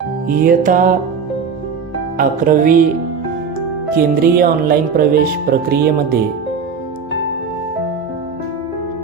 इयता अकरावी केंद्रीय ऑनलाईन प्रवेश प्रक्रियेमध्ये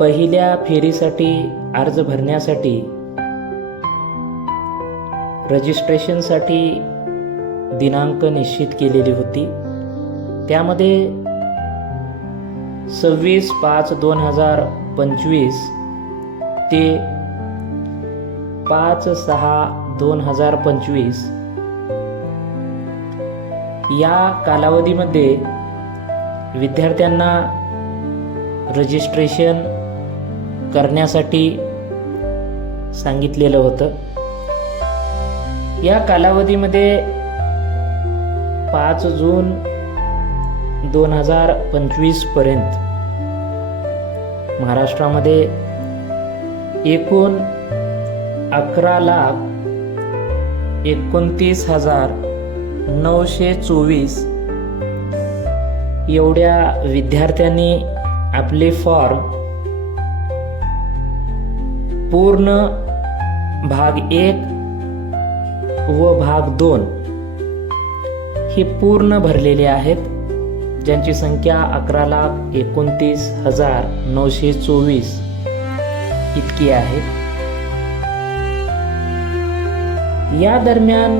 पहिल्या फेरीसाठी अर्ज भरण्यासाठी रजिस्ट्रेशनसाठी दिनांक निश्चित केलेली होती. त्यामध्ये सव्वीस पाच दोन हजार पंचवीस ते पाच सहा दोन हजार पंचवीस. या कालावधीमध्ये विद्यार्थ्यांना रजिस्ट्रेशन करण्यासाठी सांगितलेलं होतं. या कालावधीमध्ये पाच जून दोन हजार पंचवीसपर्यंत महाराष्ट्रामध्ये एकूण अकरा लाख एकोणतीस हजार नऊशे चोवीस. एवढ्या विद्यार्थ्यांनी आपले फॉर्म पूर्ण भाग एक व भाग दोन हे पूर्ण भरलेले आहेत ज्यांची संख्या अकरा लाख एकोणतीस हजार नऊशे चोवीस इतकी आहे. या दरम्यान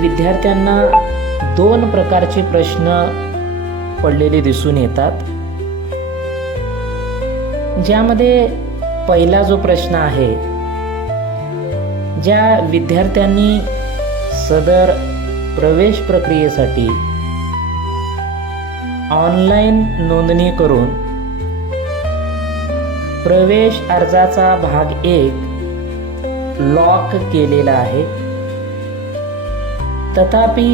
विद्यार्थ्यांना दोन प्रकारचे प्रश्न पडलेले दिसून येतात. ज्यामध्ये पहिला जो प्रश्न आहे ज्या विद्यार्थ्यांनी सदर प्रवेश प्रक्रियेसाठी ऑनलाईन नोंदणी करून प्रवेश अर्जाचा भाग एक लॉक केलेला आहे. तथापि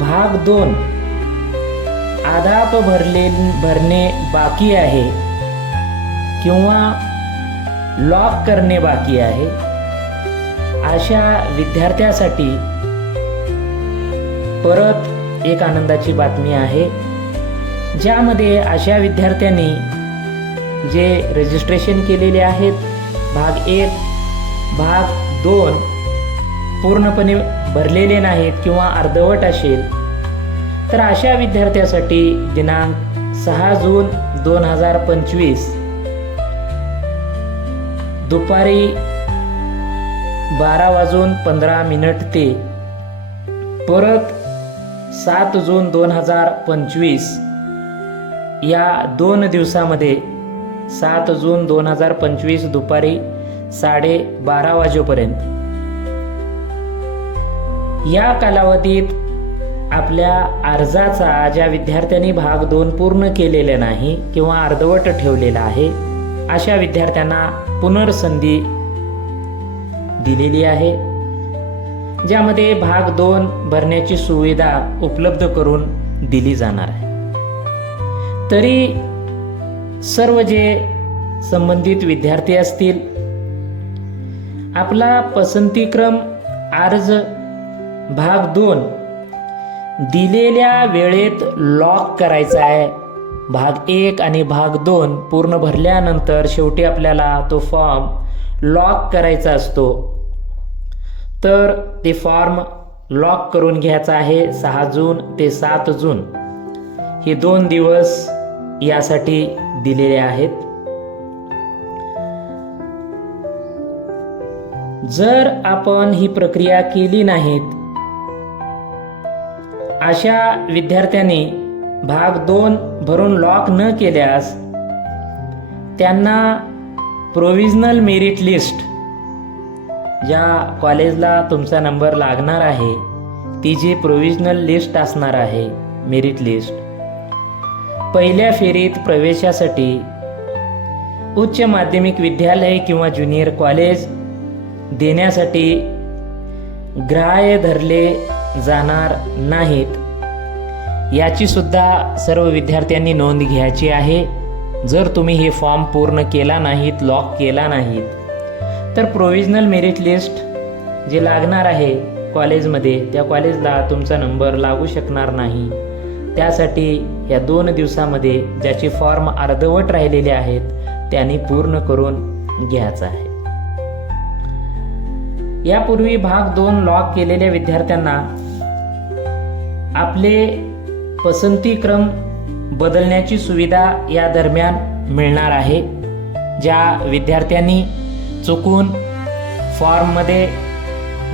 भाग दोन आधाप भरले भरणे बाकी आहे किंवा लॉक करणे बाकी आहे. अशा विद्यार्थ्यासाठी परत एक आनंदाची बातमी आहे ज्यामध्ये अशा विद्यार्थ्यांनी जे रजिस्ट्रेशन केलेले आहेत भाग एक भाग दोन. पूर्णपणे भरलेले नाहीत किंवा अर्धवट असेल. तर अशा विद्यार्थ्यासाठी दिनांक सहा जून दोन हजार पंचवीस. दुपारी बारा वाजून पंधरा मिनिट ते. परत सात जून दोन हजार पंचवीस. या दोन दिवसामध्ये सात जून दोन हजार पंचवीस दुपारी साडे बारा वाजेपर्यंत. या कालावधीत आपल्या अर्जाचा ज्या विद्यार्थ्यांनी भाग दोन पूर्ण केलेला नाही किंवा अर्धवट ठेवलेला आहे अशा विद्यार्थ्यांना पुनर्संधी दिलेली आहे ज्यामध्ये भाग दोन भरण्याची सुविधा उपलब्ध करून दिली जाणार आहे. तरी सर्व जे संबंधित विद्यार्थी असतील आपला पसंतीक्रम अर्ज भाग दोन. दिलेल्या वेळेत लॉक करायचा आहे. भाग एक आणि भाग दोन पूर्ण भरल्यानंतर शेवटी आपल्याला तो फॉर्म लॉक करायचा असतो. तर ते फॉर्म लॉक करून घ्यायचा आहे सहा जून ते सात जून. हे दोन दिवस यासाठी दिलेले आहेत. जर आपण ही प्रक्रिया केली नाहीत अशा विद्यार्थ्यांनी भाग दोन भरून लॉक न केल्यास त्यांना प्रोविजनल मेरिट लिस्ट ज्या कॉलेजला तुमचा नंबर लागणार आहे ती जी प्रोविजनल लिस्ट असणार आहे मेरिट लिस्ट पहिल्या फेरीत प्रवेशासाठी उच्च माध्यमिक विद्यालय किंवा ज्युनियर कॉलेज देण्यासाठी ग्राह्य धरले जाणार नाहीत. याची सुद्धा सर्व विद्यार्थ्यांनी नोंद घ्यायची आहे. जर तुम्ही हे फॉर्म पूर्ण केला नाहीत लॉक केला नाहीत तर प्रोविजनल मेरिट लिस्ट जे लागणार आहे कॉलेजमध्ये त्या कॉलेजला तुमचा नंबर लागू शकणार नाही. त्यासाठी या दोन दिवसामध्ये ज्याचे फॉर्म अर्धवट राहिलेले आहेत त्यांनी पूर्ण करून घ्यायचा आहे. यापूर्वी भाग दोन लॉक केलेल्या विद्यार्थ्यांना आपले पसंतीक्रम बदलण्याची सुविधा या दरम्यान मिळणार आहे. ज्या विद्यार्थ्यांनी चुकून फॉर्ममध्ये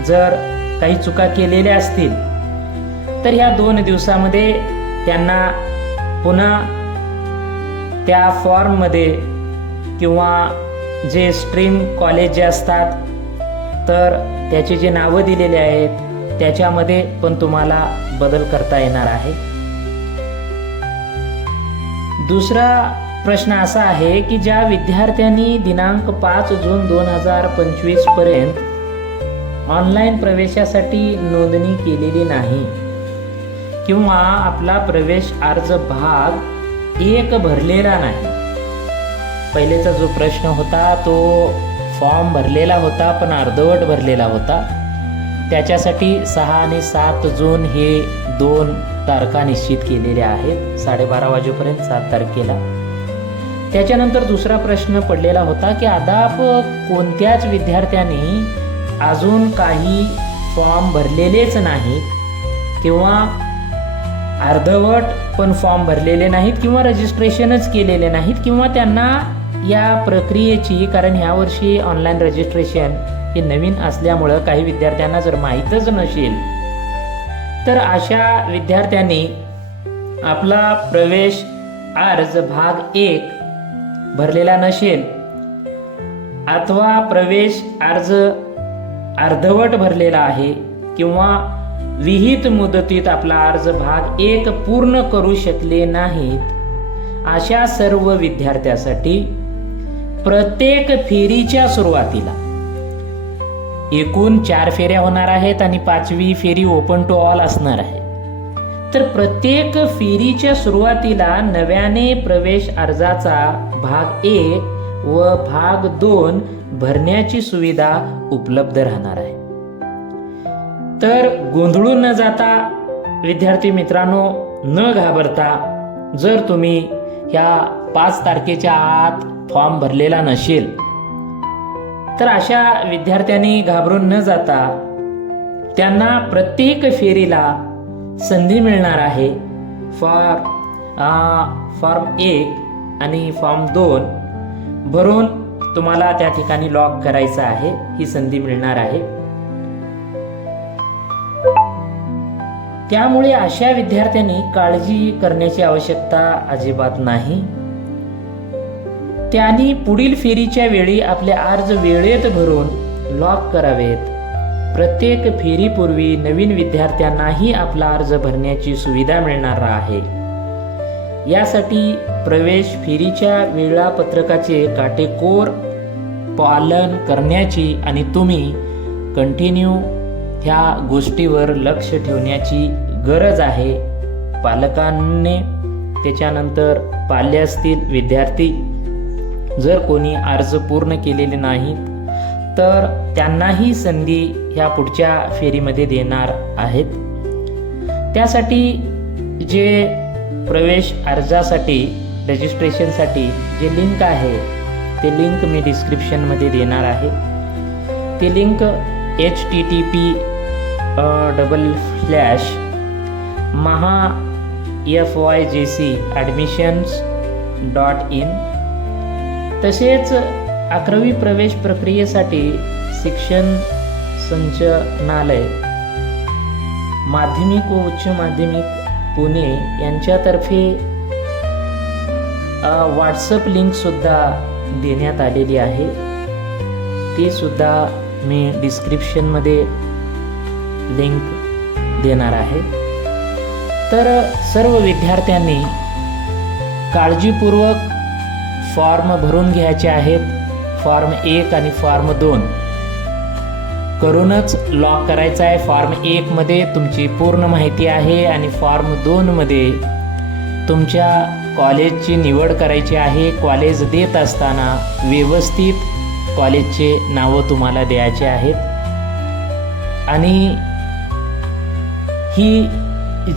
जर काही चुका केलेल्या असतील तर ह्या दोन दिवसामध्ये त्यांना पुन्हा त्या फॉर्ममध्ये किंवा जे स्ट्रीम कॉलेज जे असतात तर त्याचे जे नावं दिलेले आहेत त्याच्यामध्ये पण तुम्हाला बदल करता येणार आहे. दुसरा प्रश्न असा आहे की ज्या विद्यार्थ्यांनी दिनांक पाच जून दोन हजार पंचवीसपर्यंत ऑनलाईन प्रवेशासाठी नोंदणी केलेली नाही किंवा आपला प्रवेश अर्ज भाग एक भरलेला नाही. पहिलेचा जो प्रश्न होता तो फॉर्म भरलेला होता पण अर्धवट भरलेला होता. त्याच्यासाठी सहा आणि सात जून हे दोन तारखा निश्चित केलेल्या आहेत. साडेबारा वाजेपर्यंत सात तारखेला. त्याच्यानंतर दुसरा प्रश्न पडलेला होता की अद्याप कोणत्याच विद्यार्थ्यांनी अजून काही फॉर्म भरलेलेच नाहीत किंवा अर्धवट पण फॉर्म भरलेले नाहीत किंवा रजिस्ट्रेशनच केलेले नाहीत किंवा त्यांना या प्रक्रियेची कारण ह्या वर्षी ऑनलाईन रजिस्ट्रेशन हे नवीन असल्यामुळं काही विद्यार्थ्यांना जर माहीतच नसेल तर अशा विद्यार्थ्यांनी आपला प्रवेश अर्ज भाग एक भरलेला नसेल अथवा प्रवेश अर्ज अर्धवट भरलेला आहे किंवा विहित मुदतीत आपला अर्ज भाग एक पूर्ण करू शकले नाहीत अशा सर्व विद्यार्थ्यासाठी प्रत्येक फेरीच्या सुरुवातीला. एकूण चार फेऱ्या होणार आहेत आणि पाचवी फेरी ओपन टू ऑल असणार आहे. तर प्रत्येक फेरीच्या सुरुवातीला नव्याने प्रवेश अर्जाचा भाग एक व भाग दोन भरण्याची सुविधा उपलब्ध राहणार आहे. तर गोंधळून न जाता विद्यार्थी मित्रांनो न घाबरता जर तुम्ही ह्या पाच तारखेच्या आत फॉर्म भरलेला नसेल. तर अशा विद्यार्थ्यांनी घाबरून न जाता त्यांना प्रत्येक फेरीला संधी मिळणार आहे. फॉर फॉर्म एक आणि फॉर्म दोन भरून तुम्हाला त्या ठिकाणी लॉक करायचं आहे. ही संधी मिळणार आहे. त्यामुळे अशा विद्यार्थ्यांनी काळजी करण्याची आवश्यकता अजिबात नाही. त्यांनी पुढील फेरीच्या वेळी आपले अर्ज वेळेत भरून लॉक करावेत. प्रत्येक फेरीपूर्वी नवीन विद्यार्थ्यांनाही आपला अर्ज भरण्याची सुविधा मिळणार आहे. यासाठी प्रवेश फेरीच्या वेळापत्रकाचे काटेकोर पालन करण्याची आणि तुम्ही कंटिन्यू ह्या गोष्टीवर लक्ष ठेवण्याची गरज आहे. पालकांनी त्याच्यानंतर पाल्य असतील विद्यार्थी जर कोणी अर्ज पूर्ण केलेले नाहीत तर त्यांनाही संधी ह्या पुढच्या फेरीमध्ये देणार आहेत. त्यासाठी जे प्रवेश अर्जासाठी रजिस्ट्रेशनसाठी जे लिंक आहे ते लिंक मी डिस्क्रिप्शनमध्ये देणार आहे. ते link H T T P double slash Maha F Y J C admissions dot in तसेच अकरावी प्रवेश प्रक्रियेसाठी शिक्षण संचनालय माध्यमिक व उच्च माध्यमिक पुणे यांच्यातर्फे व्हॉट्सअप लिंकसुद्धा देण्यात आलेली आहे. ती सुद्धा मी डिस्क्रिप्शनमध्ये लिंक देणार आहे. तर सर्व विद्यार्थ्यांनी काळजीपूर्वक फॉर्म भरून घ्यायचे आहेत. फॉर्म एक आणि फॉर्म दोन. करूनच लॉक करायचा आहे. फॉर्म एकमध्ये तुमची पूर्ण माहिती आहे आणि फॉर्म दोनमध्ये तुमच्या कॉलेजची निवड करायची आहे. कॉलेज देत असताना व्यवस्थित कॉलेजचे नावं तुम्हाला द्यायचे आहेत. आणि ही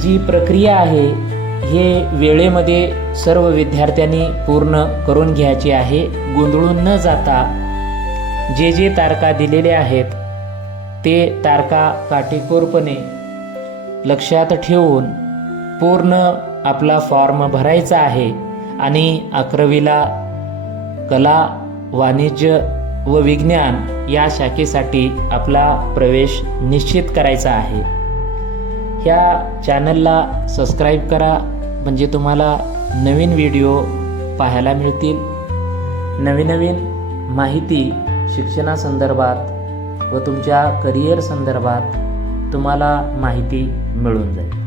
जी प्रक्रिया आहे हे वेळेमध्ये सर्व विद्यार्थ्यांनी पूर्ण करून घ्यायचे आहे. गोंधळून न जाता जे जे तारका दिलेल्या आहेत ते तारका काटेकोरपणे लक्षात ठेवून पूर्ण आपला फॉर्म भरायचा आहे आणि अकरावीला कला वाणिज्य व विज्ञान या शाखेसाठी आपला प्रवेश निश्चित करायचा आहे. ह्या चॅनलला सबस्क्राईब करा म्हणजे तुम्हाला नवीन व्हिडिओ पाहायला मिळतील. नवीन नवीन माहिती शिक्षणासंदर्भात व तुमच्या करिअर संदर्भात तुम्हाला माहिती मिळून जाईल.